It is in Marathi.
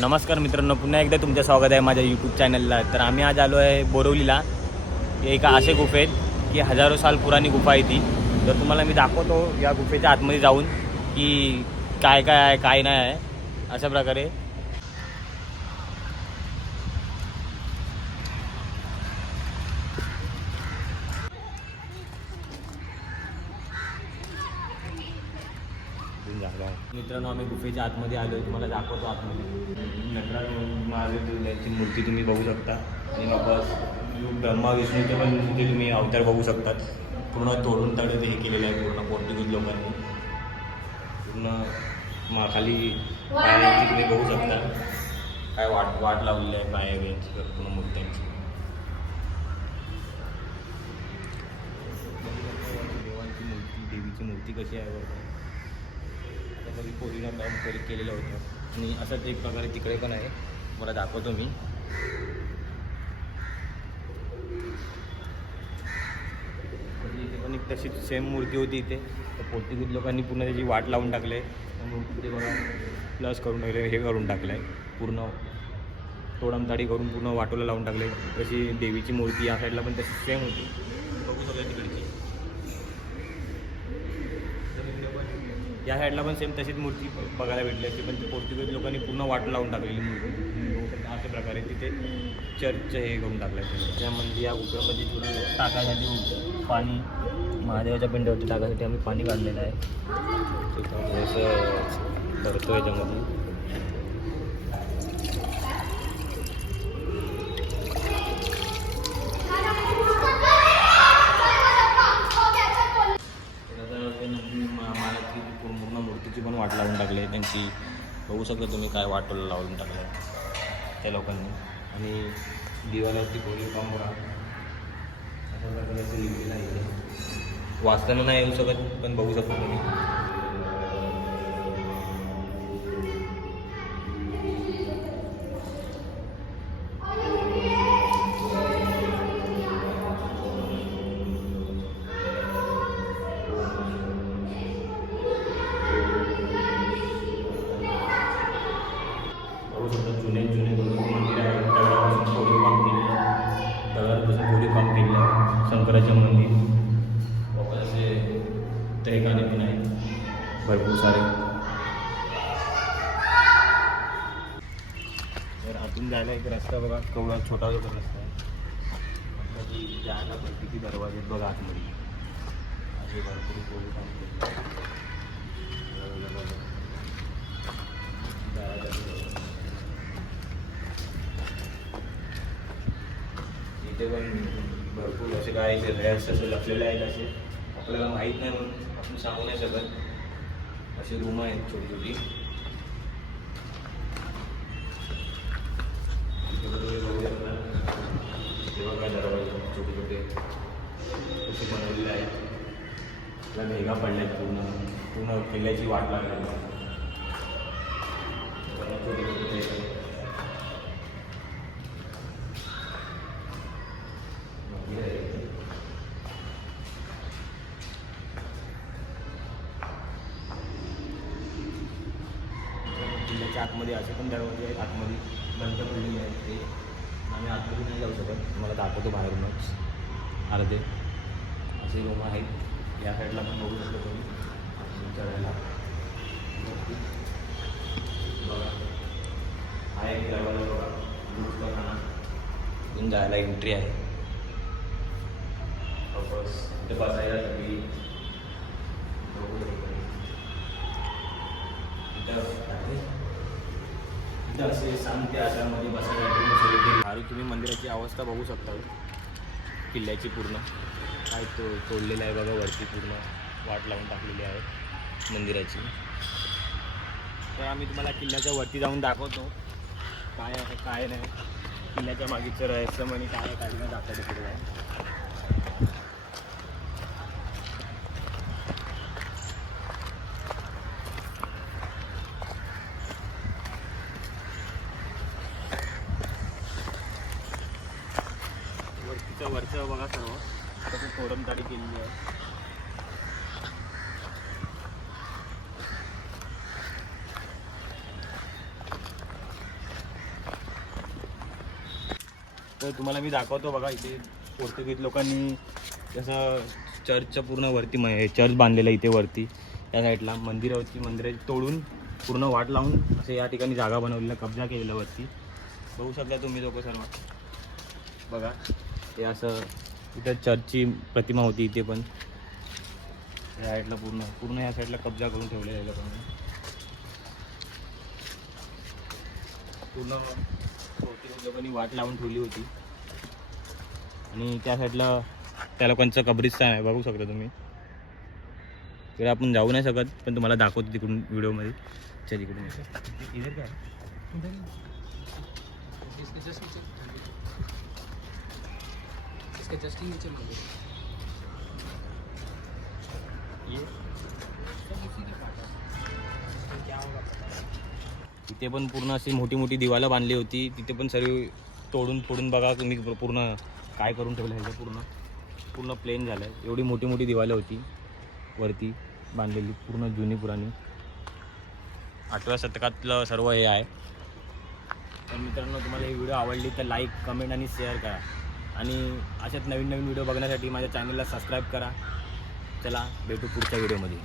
नमस्कार मित्रांनो, पुन्हा एकदा तुमचं स्वागत आहे माझ्या यूट्यूब चॅनलला. तर आम्ही आज आलो आहे बोरवलीला. एका असे गुफेत की हजारो साल पुराणी गुफा आहे ती. तर तुम्हाला मी दाखवतो या गुफेच्या आतमध्ये जाऊन की काय काय आहे काय नाही आहे अशा प्रकारे. मित्रांनो, आम्ही गुफेच्या आतमध्ये आलो आहे. तुम्हाला दाखवतो आतमध्ये नटराज महादेवाची मूर्ती तुम्ही बघू शकता. आणि मग ब्रह्मा विष्णूचे पण ते तुम्ही अवतार बघू शकतात. पूर्ण तोडून तडे हे केलेलं आहे पूर्ण पोर्तुगीज लोकांनी. पूर्ण खाली पायाची तुम्ही बघू शकता काय वाट लावलेली आहे पायाची पूर्ण मूर्त्यांची. देवांची मूर्ती देवीची मूर्ती कशी आहे बघा. कधी कोरीला काम केलेलं होतं. आणि असंच एक प्रकारे तिकडे पण आहे, मला दाखवतो मी. इथे पण एक तशीच सेम मूर्ती होती इथे. तर पोर्तुगीज लोकांनी पूर्ण त्याची वाट लावून टाकले. मूर्ती ते बघा प्लस करून टाकले, हे करून टाकलं आहे पूर्ण तोडमताडी करून पूर्ण वाटोला लावून टाकले. तशी देवीची मूर्ती या साईडला पण तशी सेम होती, बघू शकता तिकडची. या साईडला पण सेम तशीच मूर्ती बघायला भेटली असते, पण ती पोर्तुगीज लोकांनी पूर्ण वाट लावून टाकलेली मूर्ती. अशा प्रकारे तिथे चर्च हे करून टाकलं आहे. त्यामध्ये या गुफेमध्ये थोडं टाकायसाठी पाणी, महादेवाच्या पिंडावरती टाकायसाठी आम्ही पाणी काढलेलं आहे. थोडंसं भरतो याच्यामध्ये. पूर्ण मूर्तीची पण वाट लावून टाकली आहे त्यांची. बघू शकता तुम्ही काय वाटोला लावून टाकलं आहे त्या लोकांनी. आणि दिवाल्यावरती कोरीव काम बघा अशा प्रकारे असं लिहिलेलं आहे. वाचताना नाही येऊ शकत पण बघू शकता तुम्ही. जुने मंदिर आहे, दगडापासून कोरीव काम केलेलं आहे. दगडापासून कोरीव काम केलेलं आहे. शंकराचे मंदिर वापस असे तहखाने पण आहेत भरपूर सारे. तर आतून जायला एक रस्ता बघा, केवढा छोटा रस्ता आहे. जायला पण किती दरवाजे आहेत बघा आतमध्ये. असे भरपूर कोरीव काम केलेलं इथे पण भरपूर असे काय रहस्य असे लपलेले आहेत. असे आपल्याला माहीत नाही म्हणून आपण सांगू नाही शकत. अशी रूम आहेत छोटी छोटी. तेव्हा काय दरवाजे छोटे छोटे कसे बनवलेले आहेत. त्याला भेगा पडल्यात पूर्ण पूर्ण किल्ल्याची वाट लागली. छोटे छोटे किल्ल्याच्या आतमध्ये असे पण दरवाजे आहेत. आतमध्ये बंद पडलेले आहेत ते. आम्ही आतमध्ये नाही जाऊ शकत, मला दाखवतो बाहेरूनच. अर्धे असे रूम आहेत. या साईडला पण बघू शकतो तुम्ही चढायला. बघा आहे दरवाजा बघा, गुप्तखाना. इथून जायला एंट्री आहे. वापस इथे बसायला सगळी इथं असे शांती आश्रममध्ये बसायला. तुम्ही मंदिराची अवस्था बघू शकता किल्ल्याची पूर्ण. काय तोडलेलं आहे बघा वरती, पूर्ण वाट लावून टाकलेली आहे मंदिराची. तर आम्ही तुम्हाला किल्ल्याच्या वरती जाऊन दाखवतो काय आहे काय नाही. किल्ल्याच्या मागीचं रहस्य आणि काय आहे काय नाही दाखवतो पुढे आहे. वरचं बघा सर्व कसं तोडमताडी केलेली आहे. तर तुम्हाला मी दाखवतो बघा. इथे पोर्तुगीज लोकांनी जसं चर्चच्या पूर्ण वरती चर्च बांधलेलं इथे वरती या साईडला मंदिराची तोडून पूर्ण वाट लावून असं या ठिकाणी जागा बनवलेला, कब्जा केलेला वरती. बघू शकता तुम्ही लोक सर्व बघा. ते असं इथं चर्चची प्रतिमा होती इथे पण या साईडला पूर्ण या साईडला कब्जा करून ठेवलेला आहे लोकांनी. पूर्ण पोर्तुगीज लोकांनी वाट लावून ठेवली होती. आणि त्या साईडला त्या लोकांचं कब्रिस्तान आहे, बघू शकता तुम्ही. तिकडे आपण जाऊ नाही शकत, पण तुम्हाला दाखवतो तिकडून व्हिडिओमध्ये. तिकडून इधर काय इथे पण पूर्ण अशी मोठी मोठी दिवाला बांधली होती. तिथे पण सर्व तोडून फोडून बघा तुम्ही पूर्ण काय करून ठेवलं ह्याचं. पूर्ण प्लेन झालं आहे. एवढी मोठी मोठी दिवालं होती वरती बांधलेली, पूर्ण जुनी पुराणी 8व्या शतकातलं सर्व हे आहे. तर मित्रांनो, तुम्हाला ही व्हिडिओ आवडली तर लाईक, कमेंट आणि शेअर करा. आणि अशाच नवीन नवीन व्हिडिओ बघण्यासाठी माझ्या चॅनलला सबस्क्राईब करा. चला भेटू पुढच्या व्हिडिओमध्ये.